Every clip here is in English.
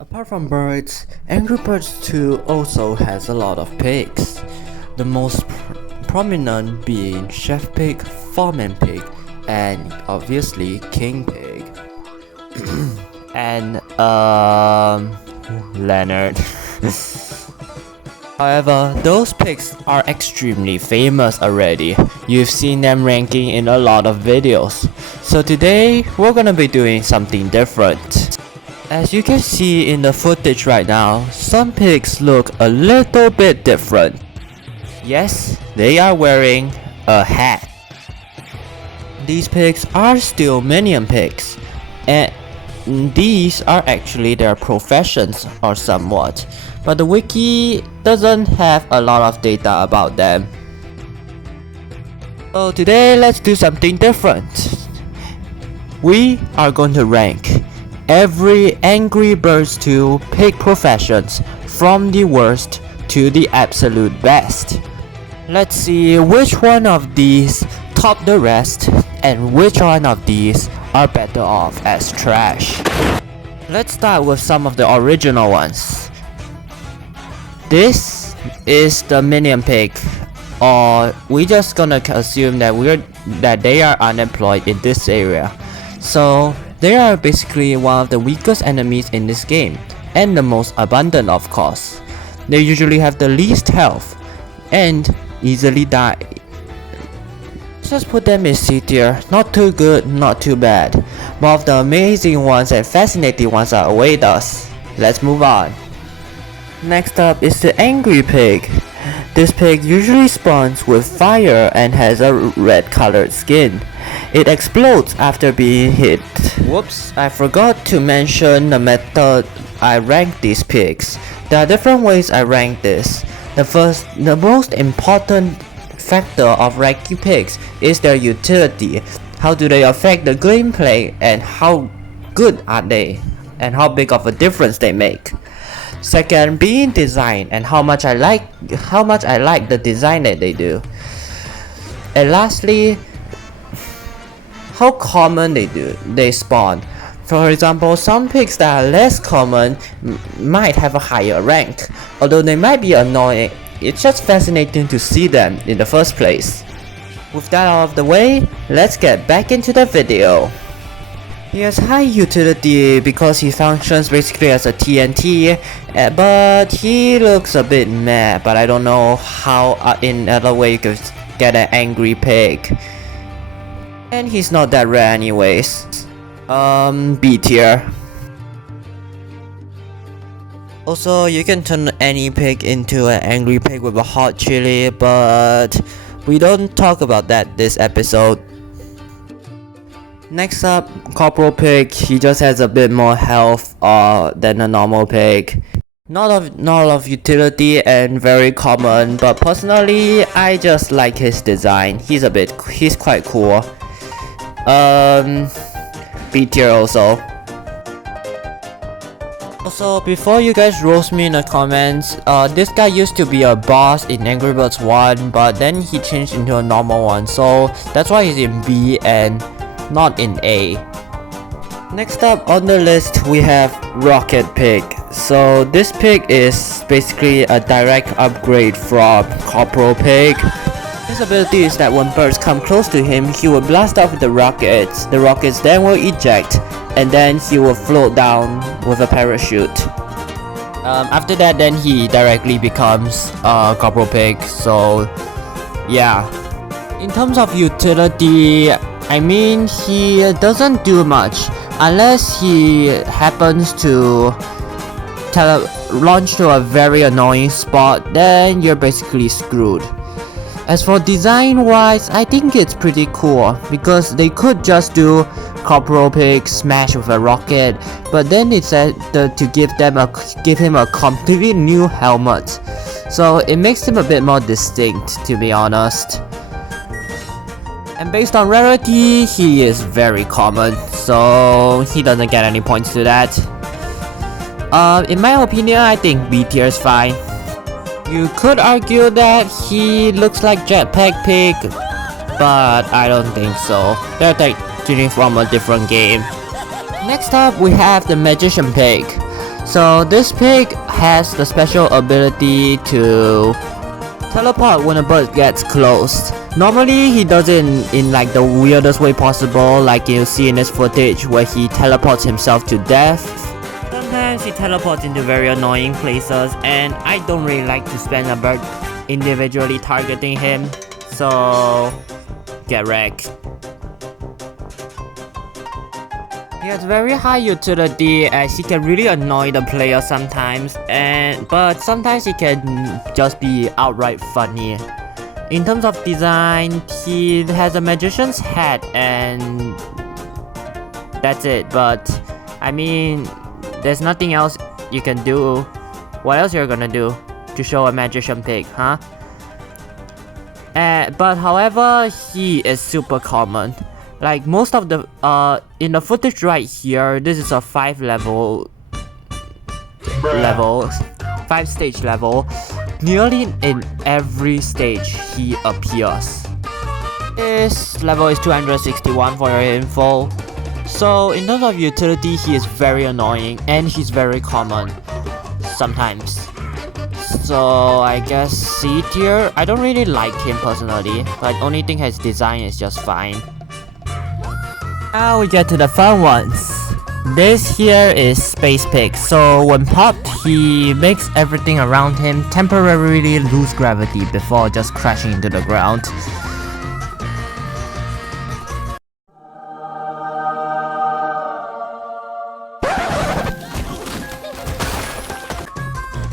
Apart from birds, Angry Birds 2 also has a lot of pigs. The most prominent being Chef Pig, Foreman Pig, and obviously King Pig. and Leonard. However, those pigs are extremely famous already. You've seen them ranking in a lot of videos. So today, we're gonna be doing something different. As you can see in the footage right now, some pigs look a little bit different. Yes, they are wearing a hat. These pigs are still minion pigs, and these are actually their professions or somewhat, but the wiki doesn't have a lot of data about them. So today let's do something different. We are going to rank every Angry Birds 2 pig professions from the worst to the absolute best. Let's see which one of these top the rest and which one of these are better off as trash. Let's start with some of the original ones. This is the minion pig, or we just gonna assume that they are unemployed in this area. So they are basically one of the weakest enemies in this game, and the most abundant of course. They usually have the least health, and easily die. Let's just put them in C tier, not too good, not too bad. More of the amazing ones and fascinating ones are await us. Let's move on. Next up is the Angry Pig. This pig usually spawns with fire and has a red colored skin. It explodes after being hit. Whoops, I forgot to mention the method I rank these pigs. There are different ways I rank this. The most important factor of ranking pigs is their utility. How do they affect the gameplay, and how good are they, and how big of a difference they make. Second, being design and how much I like the design that they do. And lastly, how common they spawn. For example, some pigs that are less common might have a higher rank. Although they might be annoying, it's just fascinating to see them in the first place. With that out of the way, let's get back into the video. He has high utility because he functions basically as a TNT, but he looks a bit meh, but I don't know how in other way you could get an angry pig. And he's not that rare anyways. B tier. Also, you can turn any pig into an angry pig with a hot chili, but we don't talk about that this episode. Next up, Corporal Pig. He just has a bit more health than a normal pig. Not of utility and very common, but personally I just like his design. He's quite cool. B tier also. Also, before you guys roast me in the comments, this guy used to be a boss in Angry Birds 1, but then he changed into a normal one, so that's why he's in B and not in A. Next up on the list we have Rocket Pig. So this pig is basically a direct upgrade from Corporal Pig. His ability is that when birds come close to him, he will blast off the rockets. The rockets then will eject, and then he will float down with a parachute. After that, then he directly becomes Corporal Pig. So yeah. In terms of utility, I mean, he doesn't do much unless he happens to launch to a very annoying spot. Then you're basically screwed. As for design wise, I think it's pretty cool because they could just do Corporal Pig smash with a rocket, but then it's to give him a completely new helmet. So it makes him a bit more distinct, to be honest. And based on rarity, he is very common, so he doesn't get any points to that. In my opinion, I think B tier is fine. You could argue that he looks like Jetpack Pig, but I don't think so. They're technically from a different game. Next up, we have the Magician Pig. So this pig has the special ability to teleport when a bird gets close. Normally he does it in like the weirdest way possible, like you see in this footage where he teleports himself to death. Sometimes he teleports into very annoying places, and I don't really like to spend a bird individually targeting him, so get wrecked. He has very high utility as he can really annoy the player sometimes, but sometimes he can just be outright funny. In terms of design, he has a magician's hat and that's it, but I mean, there's nothing else you can do. What else you're gonna do to show a magician pig, huh? But however, he is super common. Like most of the in the footage right here, this is a 5 stage level. Nearly in every stage he appears. This level is 261 for your info. So in terms of utility, he is very annoying and he's very common sometimes. So I guess C tier. I don't really like him personally, but only thing his design is just fine. Now we get to the fun ones. This here is Space Pig. So when popped, he makes everything around him temporarily lose gravity before just crashing into the ground.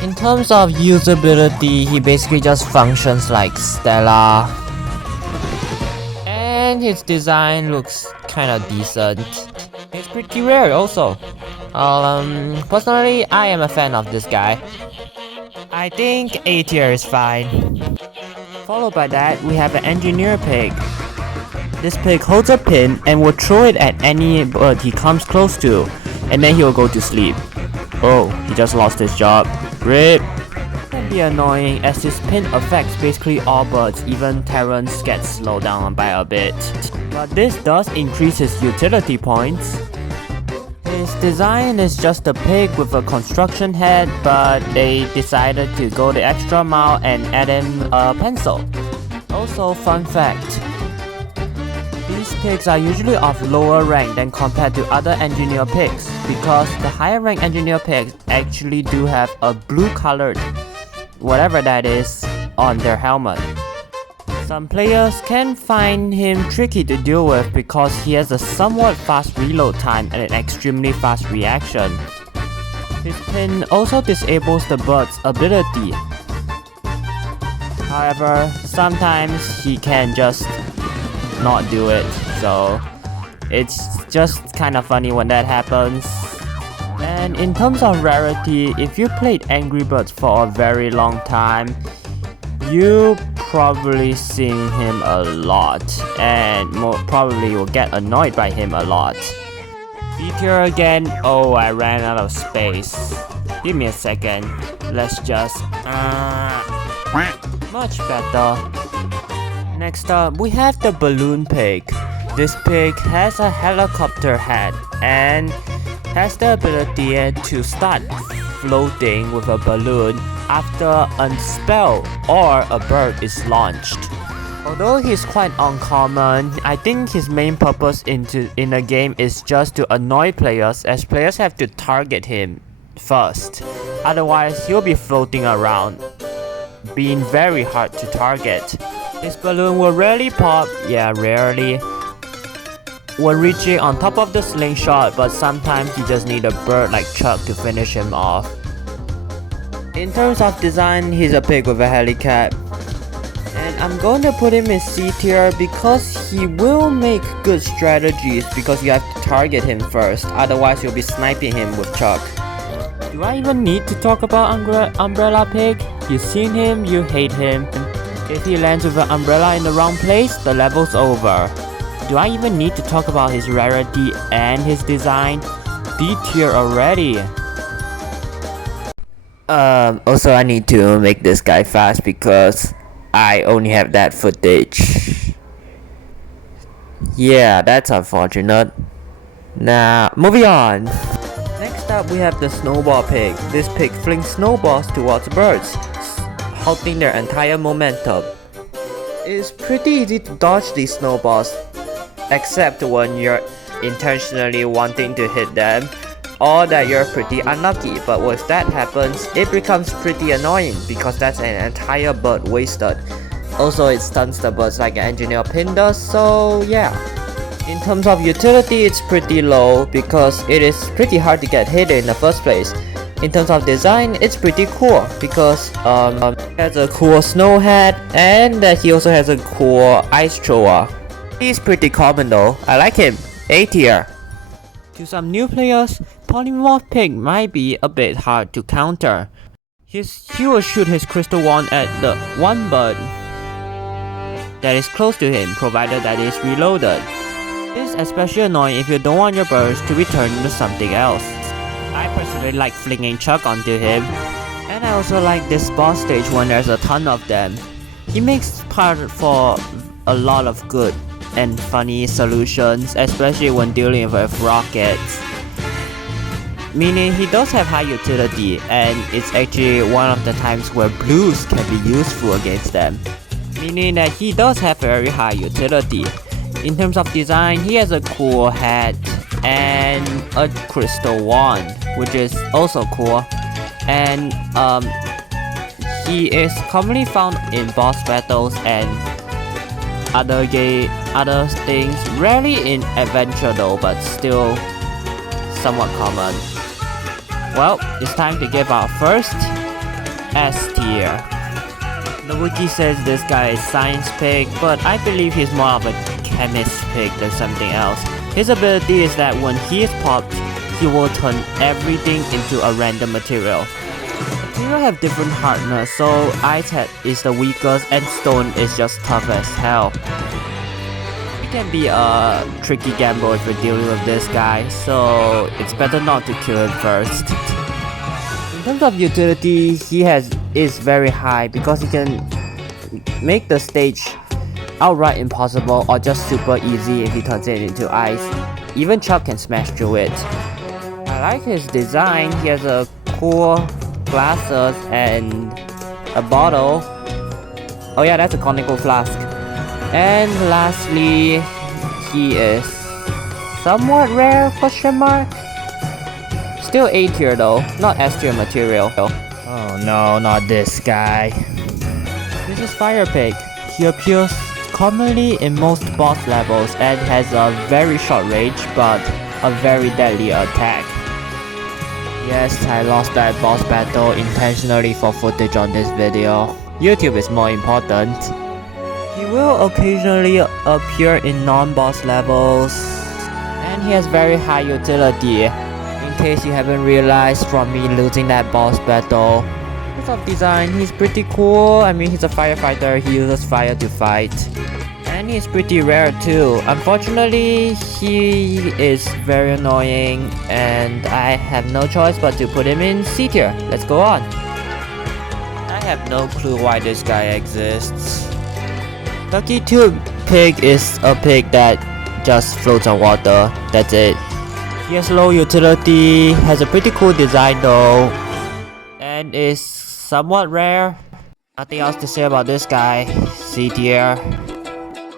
In terms of usability, he basically just functions like Stella. And his design looks kinda decent. It's pretty rare also. Personally, I am a fan of this guy. I think A tier is fine. Followed by that, we have an engineer pig. This pig holds a pin and will throw it at any bird he comes close to, and then he will go to sleep. Oh, he just lost his job. RIP. It can be annoying as this pin affects basically all birds, even Terrans get slowed down by a bit. But this does increase his utility points. His design is just a pig with a construction head, but they decided to go the extra mile and add in a pencil. Also, fun fact. These pigs are usually of lower rank than compared to other engineer pigs, because the higher rank engineer pigs actually do have a blue colored, whatever that is, on their helmet. Some players can find him tricky to deal with because he has a somewhat fast reload time and an extremely fast reaction. His pin also disables the bird's ability. However, sometimes he can just not do it, so it's just kind of funny when that happens. And in terms of rarity, if you played Angry Birds for a very long time, you probably seen him a lot, and probably will get annoyed by him a lot. B tier again. Oh, I ran out of space. Give me a second. Let's just much better. Next up, we have the balloon pig. This pig has a helicopter head and has the ability to start floating with a balloon after a spell or a bird is launched. Although he's quite uncommon, I think his main purpose in the game is just to annoy players, as players have to target him first. Otherwise, he'll be floating around, being very hard to target. This balloon will rarely pop, rarely, when reaching on top of the slingshot, but sometimes you just need a bird like Chuck to finish him off. In terms of design, he's a pig with a helipad. And I'm going to put him in C tier because he will make good strategies because you have to target him first, otherwise you'll be sniping him with Chuck. Do I even need to talk about Umbrella Pig? You've seen him, you hate him. If he lands with an umbrella in the wrong place, the level's over. Do I even need to talk about his rarity and his design? D tier already. Also I need to make this guy fast because I only have that footage. Yeah, that's unfortunate. Now, moving on. Next up we have the snowball pig. This pig flings snowballs towards birds, halting their entire momentum. It's pretty easy to dodge these snowballs, except when you're intentionally wanting to hit them, or that you're pretty unlucky. But if that happens, it becomes pretty annoying because that's an entire bird wasted. Also, it stuns the birds like an engineer pin does, so yeah. In terms of utility, it's pretty low because it is pretty hard to get hit in the first place. In terms of design, it's pretty cool because it has a cool snow hat and he also has a cool ice thrower. He's pretty common though. I like him. A tier. To some new players, Polymorph Pig might be a bit hard to counter. He will shoot his crystal wand at the one bird that is close to him, provided that it is reloaded. This is especially annoying if you don't want your birds to be turned into something else. I personally like flinging Chuck onto him, and I also like this boss stage when there's a ton of them. He makes part for a lot of good and funny solutions, especially when dealing with rockets. Meaning he does have high utility, and it's actually one of the times where blues can be useful against them. Meaning that he does have very high utility. In terms of design, he has a cool hat and a crystal wand, which is also cool. And he is commonly found in boss battles and other things, rarely in adventure though, but still somewhat common. Well, it's time to give our first S tier. The wiki says this guy is science pig, but I believe he's more of a chemist pig than something else. His ability is that when he is popped, he will turn everything into a random material. Material have different hardness, so ice is the weakest and stone is just tough as hell. It can be a tricky gamble if you're dealing with this guy, so it's better not to kill him first. In terms of utility, he is very high because he can make the stage outright impossible or just super easy if he turns it into ice. Even Chuck can smash through it. I like his design. He has a cool glasses and a bottle. Oh yeah, that's a conical flask. And lastly, he is somewhat rare, question mark? Still A tier though, not S tier material. Oh no, not this guy. This is Fire Pig. He appears commonly in most boss levels and has a very short range but a very deadly attack. Yes, I lost that boss battle intentionally for footage on this video. YouTube is more important. He will occasionally appear in non-boss levels, and he has very high utility. In case you haven't realized from me losing that boss battle. In terms of design, he's pretty cool. I mean, he's a firefighter, he uses fire to fight. And he's pretty rare too. Unfortunately, he is very annoying and I have no choice but to put him in C tier. Let's go on. I have no clue why this guy exists. Ducky Tube Pig is a pig that just floats on water. That's it. He has low utility, has a pretty cool design though, and is somewhat rare. Nothing else to say about this guy. C tier.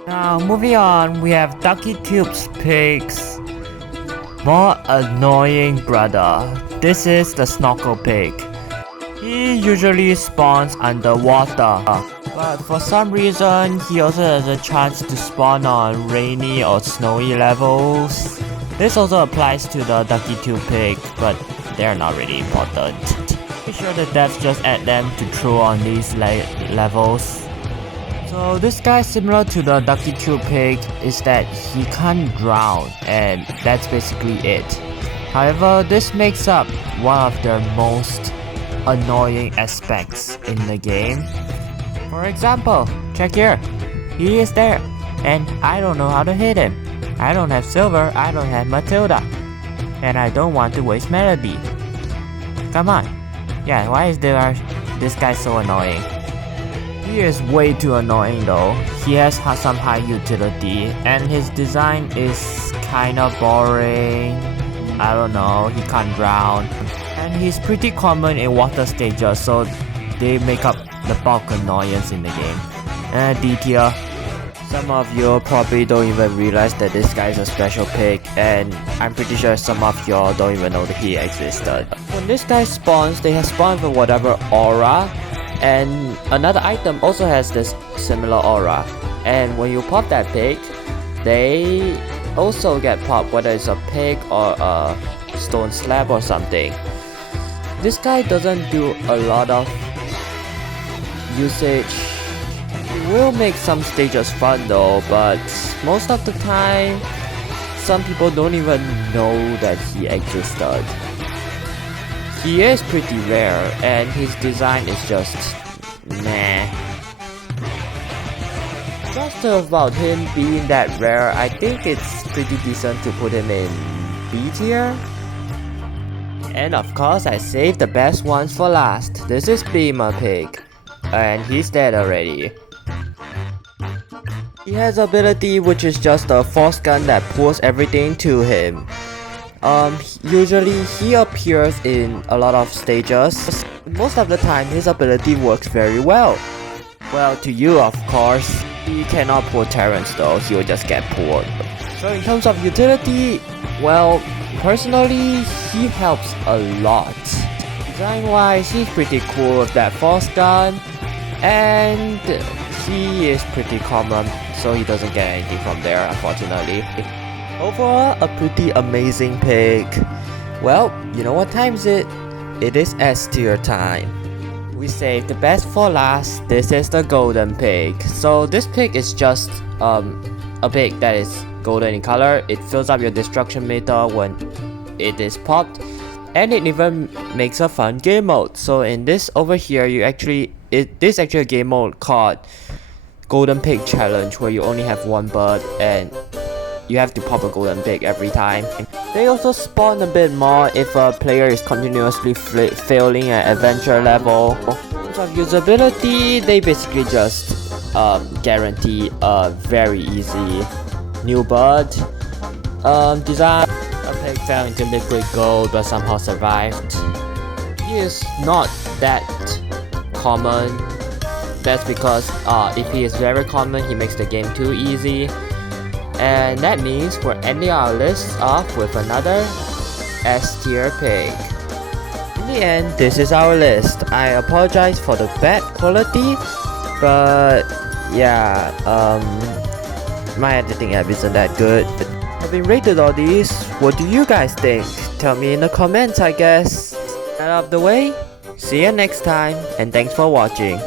Now moving on, we have Ducky Tube's Pig's more annoying brother. This is the Snorkel Pig. He usually spawns underwater, but for some reason he also has a chance to spawn on rainy or snowy levels. This also applies to the Ducky Tube Pig, but they're not really important. Be sure the devs just add them to throw on these levels. So this guy, similar to the Ducky Tube Pig, is that he can't drown, and that's basically it. However, this makes up one of the most annoying aspects in the game. For example, check here. He is there, and I don't know how to hit him. I don't have Silver, I don't have Matilda, and I don't want to waste Melody. Come on. Yeah, why is this guy so annoying? He is way too annoying though. He has some high utility, and his design is kinda boring. I don't know, he can't drown. And he's pretty common in water stages, so they make up the bulk annoyance in the game. And D tier. Some of you probably don't even realize that this guy is a special pig, and I'm pretty sure some of y'all don't even know that he existed. When this guy spawns, they have spawned with whatever aura, and another item also has this similar aura. And when you pop that pig, they also get popped, whether it's a pig or a stone slab or something. This guy doesn't do a lot of usage. It will make some stages fun though, but most of the time, some people don't even know that he existed. He is pretty rare, and his design is just meh. Just about him being that rare, I think it's pretty decent to put him in B tier. And of course, I saved the best ones for last. This is Beamer Pig, and he's dead already. He has ability which is just a force gun that pulls everything to him. Usually he appears in a lot of stages. Most of the time his ability works very well. Well, to you of course. He cannot pull Terrence though, he will just get pulled. So in terms of utility, well, personally he helps a lot. Design wise, he's pretty cool with that force gun, and he is pretty common, so he doesn't get anything from there, unfortunately. Overall, a pretty amazing pig. Well, you know what time is it? It is S tier time. We saved the best for last. This is the golden pig. So this pig is just a pig that is golden in color. It fills up your destruction meter when it is popped, and it even makes a fun game mode. So in this over here, this actually a game mode called Golden Pig Challenge, where you only have one bird and you have to pop a golden pig every time. They also spawn a bit more if a player is continuously failing an adventure level. In terms of usability, they basically just guarantee a very easy new bird. Design, a pig fell into liquid gold but somehow survived. He is not that common. That's because if he is very common, he makes the game too easy. And that means we're ending our list off with another S tier pig. In the end, this is our list. I apologize for the bad quality, but yeah, my editing app isn't that good. Having rated all these, what do you guys think? Tell me in the comments, I guess. Out of the way, see you next time, and thanks for watching.